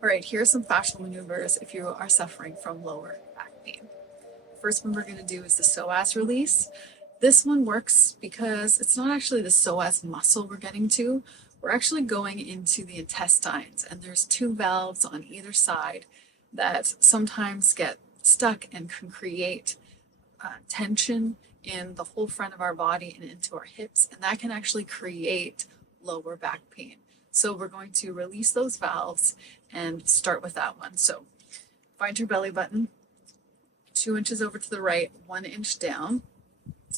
All right, here are some fascial maneuvers if you are suffering from lower back pain. First one we're going to do is the psoas release. This one works because it's not actually the psoas muscle we're getting to. We're actually going into the intestines, and there's two valves on either side that sometimes get stuck and can create tension in the whole front of our body and into our hips, and that can actually create lower back pain. So we're going to release those valves and start with that one. So find your belly button, 2 inches over to the right, 1 inch down.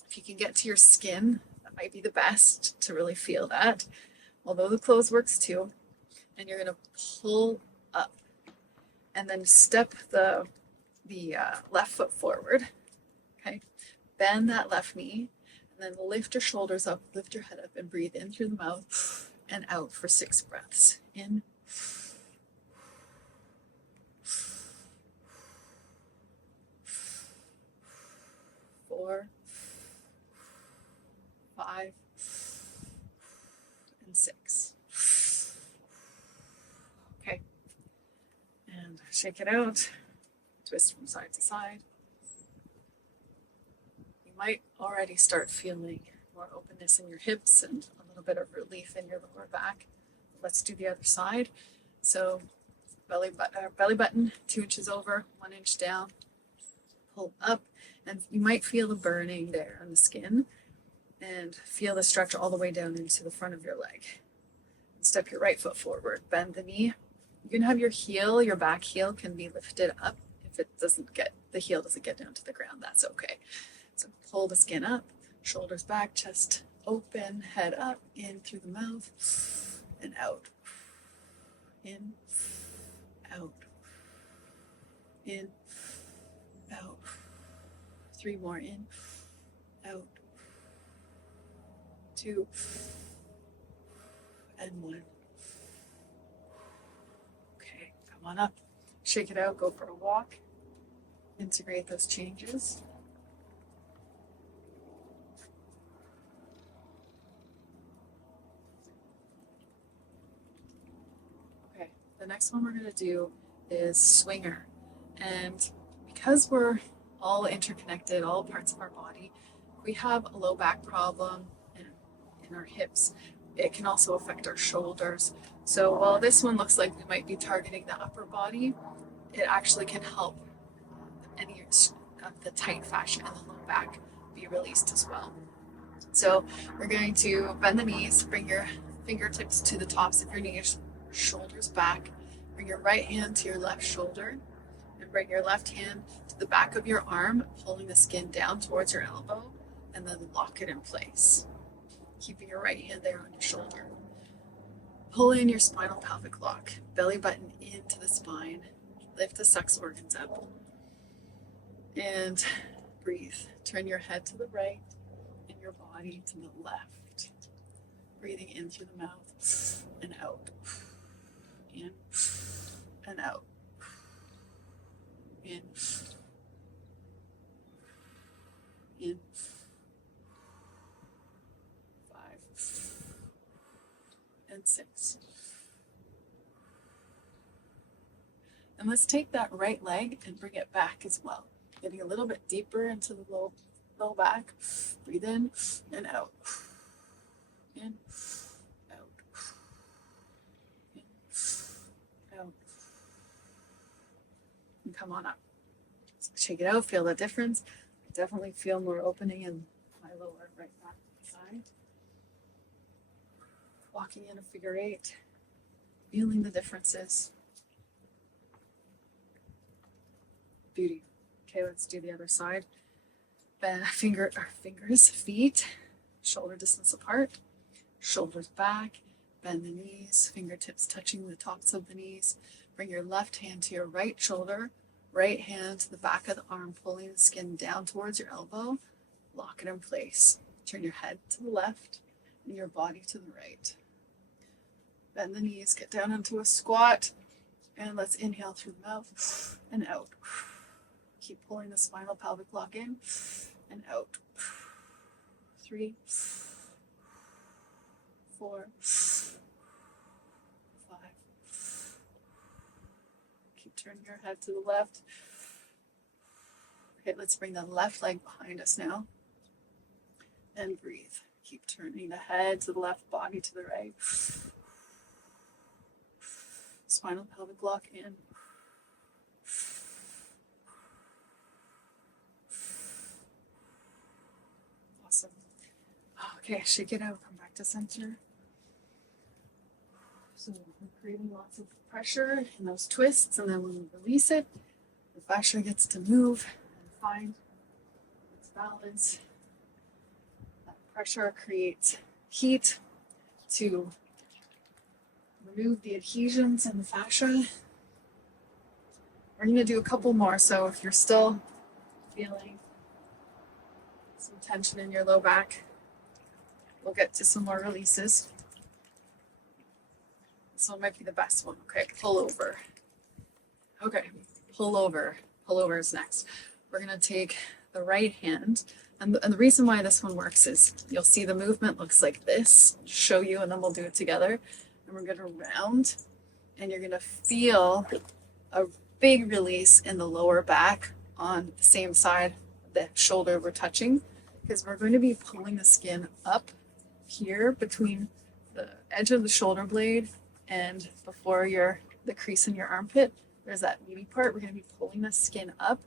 If you can get to your skin, that might be the best to really feel that, although the clothes works too. And you're going to pull up and then step the left foot forward. Okay, bend that left knee, and then lift your shoulders up, lift your head up, and breathe in through the mouth and out for 6 breaths. In, 4, 5, and 6. Okay, and shake it out, twist from side to side. You might already start feeling more openness in your hips and a little bit of relief in your lower back. Let's do the other side. So belly button, 2 inches over, 1 inch down, pull up, and you might feel a burning there on the skin, and feel the stretch all the way down into the front of your leg. Step your right foot forward, bend the knee. You can have your heel, your back heel can be lifted up. If the heel doesn't get down to the ground, that's okay. So pull the skin up, shoulders back, chest open, head up, in through the mouth, and out. In, out. In, out. 3 more, in, out. 2, and 1. Okay, come on up. Shake it out, go for a walk. Integrate those changes. Okay, the next one we're going to do is swinger. And because we're all interconnected, all parts of our body, we have a low back problem in our hips. It can also affect our shoulders. So while this one looks like we might be targeting the upper body, it actually can help any of the tight fascia in the low back be released as well. So we're going to bend the knees, bring your fingertips to the tops of your knees, shoulders back. Bring your right hand to your left shoulder, and bring your left hand to the back of your arm, pulling the skin down towards your elbow, and then lock it in place. Keeping your right hand there on your shoulder. Pull in your spinal pelvic lock, belly button into the spine, lift the sex organs up, and breathe. Turn your head to the right and your body to the left. Breathing in through the mouth and out. In and out. In. In. 5 and 6. And let's take that right leg and bring it back as well. Getting a little bit deeper into the low back. Breathe in and out. In, out. In, out. And come on up. So shake it out, feel the difference. I definitely feel more opening in my lower right back side. Walking in a figure 8, feeling the differences. Beauty. Okay, let's do the other side. Fingers, feet, shoulder distance apart, shoulders back, bend the knees, fingertips touching the tops of the knees. Bring your left hand to your right shoulder, right hand to the back of the arm, pulling the skin down towards your elbow. Lock it in place. Turn your head to the left and your body to the right. Bend the knees, get down into a squat, and let's inhale through the mouth and out. Keep pulling the spinal pelvic lock in and out. 3, 4, 5, Turn your head to the left. Okay, let's bring the left leg behind us now. And breathe. Keep turning the head to the left, body to the right. Spinal pelvic lock in. Awesome. Okay, shake it out. Come back to center. So we're creating lots of pressure in those twists, and then when we release it, the fascia gets to move and find its balance. That pressure creates heat to remove the adhesions in the fascia. We're going to do a couple more, so if you're still feeling some tension in your low back, we'll get to some more releases. This one might be the best one. Okay, pull over. Okay, pull over. Pull over is next. We're going to take the right hand, and the reason why this one works is you'll see the movement looks like this. I'll show you, and then we'll do it together. And we're going to round, and you're going to feel a big release in the lower back on the same side of the shoulder we're touching, because we're going to be pulling the skin up here between the edge of the shoulder blade and before the crease in your armpit. There's that meaty part. We're going to be pulling the skin up,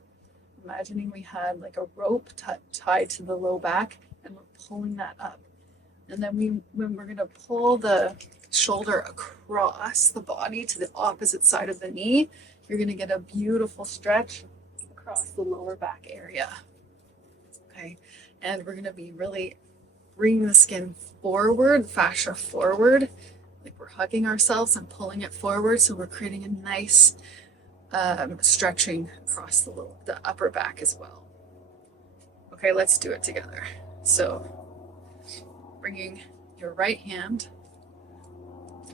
imagining we had like a rope tied to the low back, and we're pulling that up. And then when we're going to pull the shoulder across the body to the opposite side of the knee, you're going to get a beautiful stretch across the lower back area. Okay, and we're going to be really bringing the skin forward, fascia forward, like we're hugging ourselves and pulling it forward. So we're creating a nice stretching across the upper back as well. Okay, let's do it together. So bringing your right hand,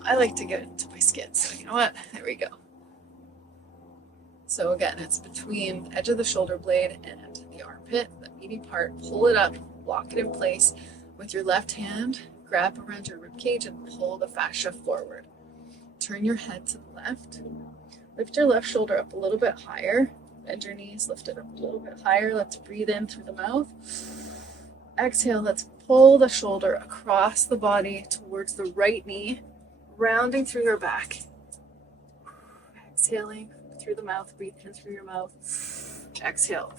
I like to get into my skin, so you know what, there we go. So again, it's between the edge of the shoulder blade and the armpit, that meaty part. Pull it up, lock it in place with your left hand, grab around your rib cage and pull the fascia forward. Turn your head to the left. Lift your left shoulder up a little bit higher. Bend your knees, lift it up a little bit higher. Let's breathe in through the mouth. Exhale, let's pull the shoulder across the body towards the right knee, rounding through your back. Exhaling through the mouth, breathe in through your mouth. Exhale,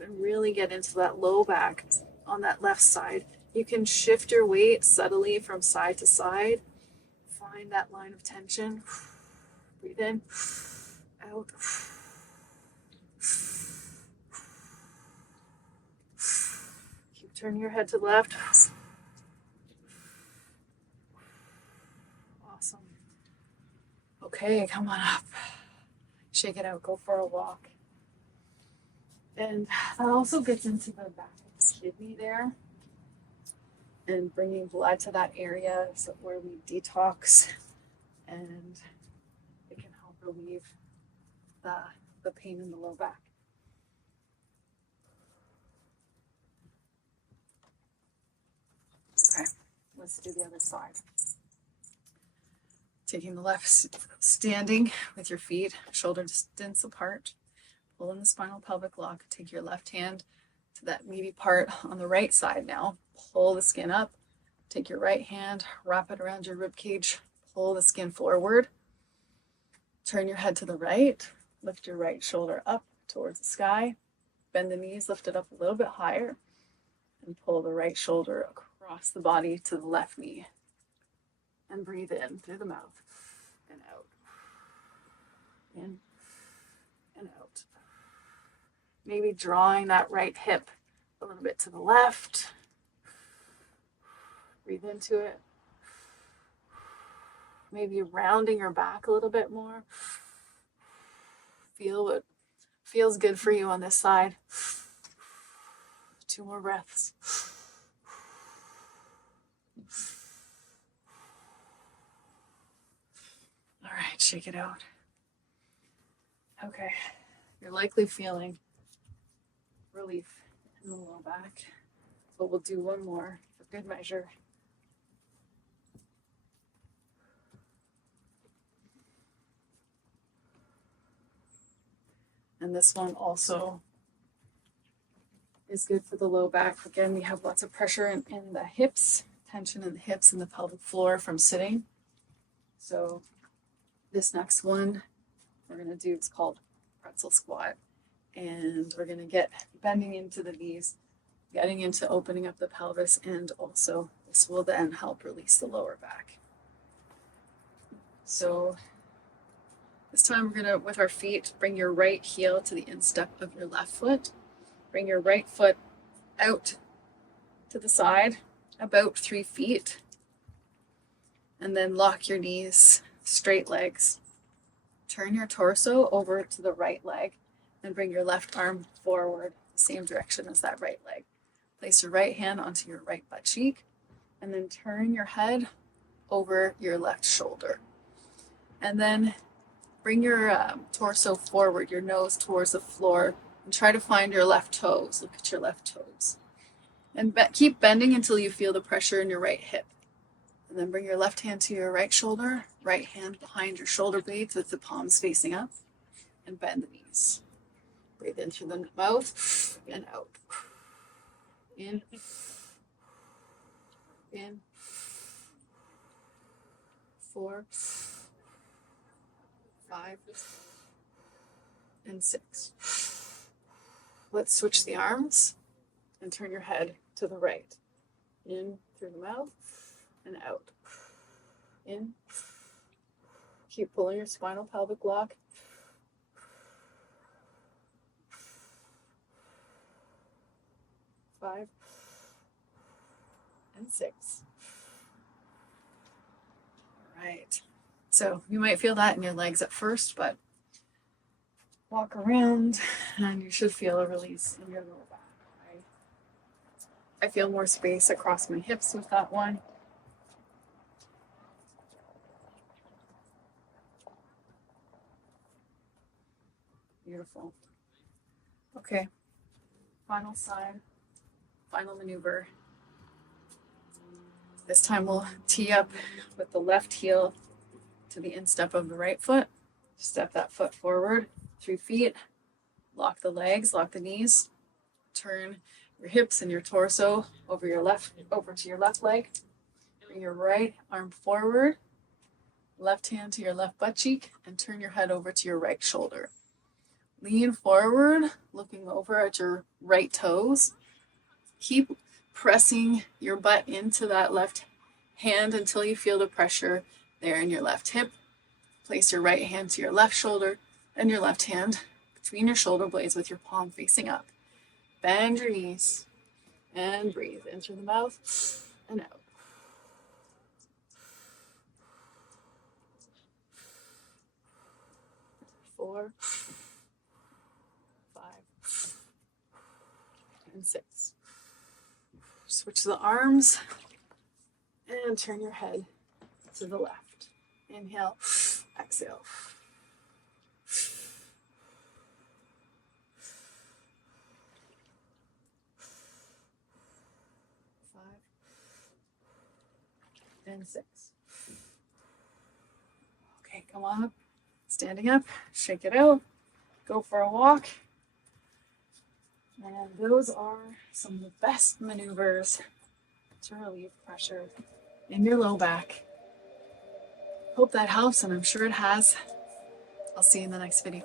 and really get into that low back on that left side. You can shift your weight subtly from side to side. Find that line of tension. Breathe in, out. Keep turning your head to the left. Awesome. Okay, come on up. Shake it out, go for a walk. And that also gets into the back of the kidney there and bringing blood to that area so where we detox, and it can help relieve the pain in the low back. Okay, let's do the other side. Taking the left, standing with your feet shoulder distance apart, pull in the spinal pelvic lock. Take your left hand to that meaty part on the right side now. Pull the skin up. Take your right hand, wrap it around your rib cage, pull the skin forward. Turn your head to the right, lift your right shoulder up towards the sky. Bend the knees, lift it up a little bit higher, and pull the right shoulder across the body to the left knee. And breathe in through the mouth and out. In and out. Maybe drawing that right hip a little bit to the left. Breathe into it. Maybe rounding your back a little bit more. Feel what feels good for you on this side. 2 more breaths. All right, shake it out. Okay, you're likely feeling relief in the low back, but we'll do one more for good measure. And this one also is good for the low back. Again, we have lots of pressure in the hips, tension in the hips and the pelvic floor from sitting. So this next one we're going to do is called pretzel squat. And we're going to get bending into the knees, getting into opening up the pelvis, and also this will then help release the lower back. So this time we're going to, with our feet, bring your right heel to the instep of your left foot. Bring your right foot out to the side, about 3 feet. And then lock your knees, straight legs. Turn your torso over to the right leg and bring your left arm forward, the same direction as that right leg. Place your right hand onto your right butt cheek and then turn your head over your left shoulder. And then bring your torso forward, your nose towards the floor, and try to find your left toes. Look at your left toes. And keep bending until you feel the pressure in your right hip. And then bring your left hand to your right shoulder, right hand behind your shoulder blades with the palms facing up, and bend the knees. Breathe in through the mouth and out. In, in, 4, 5, and 6. Let's switch the arms and turn your head to the right. In through the mouth and out. In. Keep pulling your spinal pelvic block. 5 and 6. All right. So you might feel that in your legs at first, but walk around and you should feel a release in your lower back. Right? I feel more space across my hips with that one. Beautiful. Okay. Final side, final maneuver. This time we'll tee up with the left heel to the instep of the right foot. Step that foot forward, 3 feet. Lock the legs, lock the knees. Turn your hips and your torso over to your left leg. Bring your right arm forward, left hand to your left butt cheek, and turn your head over to your right shoulder. Lean forward, looking over at your right toes. Keep pressing your butt into that left hand until you feel the pressure there in your left hip. Place your right hand to your left shoulder and your left hand between your shoulder blades with your palm facing up. Bend your knees and breathe in through the mouth and out. 4, 5, and 6. Switch the arms and turn your head to the left. Inhale, exhale. 5 and 6. Okay, come on up. Standing up, shake it out, go for a walk. And those are some of the best maneuvers to relieve pressure in your low back. Hope that helps, and I'm sure it has. I'll see you in the next video.